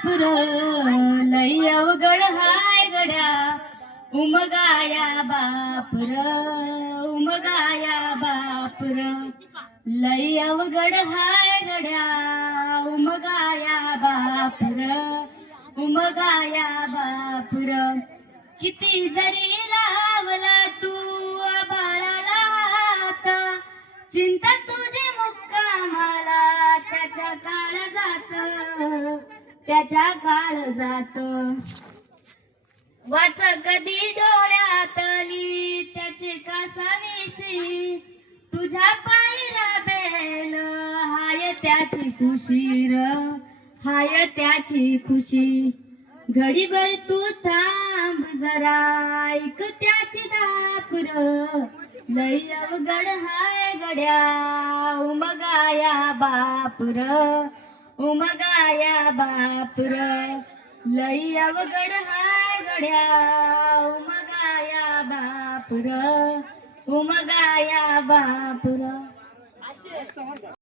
बापुर लई अवघड हाय गड्या. उमगाया बापुर उमगाया बापर. लई अवघड हाय गड्या. उमगाया बापुर उमगाया बापुर. किती जरी लावला तू बाळाला हात चिंता तुझी मुक्कामाला त्याच्या काळ जात त्याच्या काळ जात. वाच कधी डोळ्यातली त्याची कासाविषयी तुझ्या पायरा बेल हाय त्याची खुशी र हाय त्याची खुशी. घडीभर तू थांब जरा ऐक त्याची दापुर. लई अवघड हाय गड्या उमगाया बापुर. उमगाया बापुर लई अवघड हाय गड्या उमगाया बापुर उमगाया बापुर.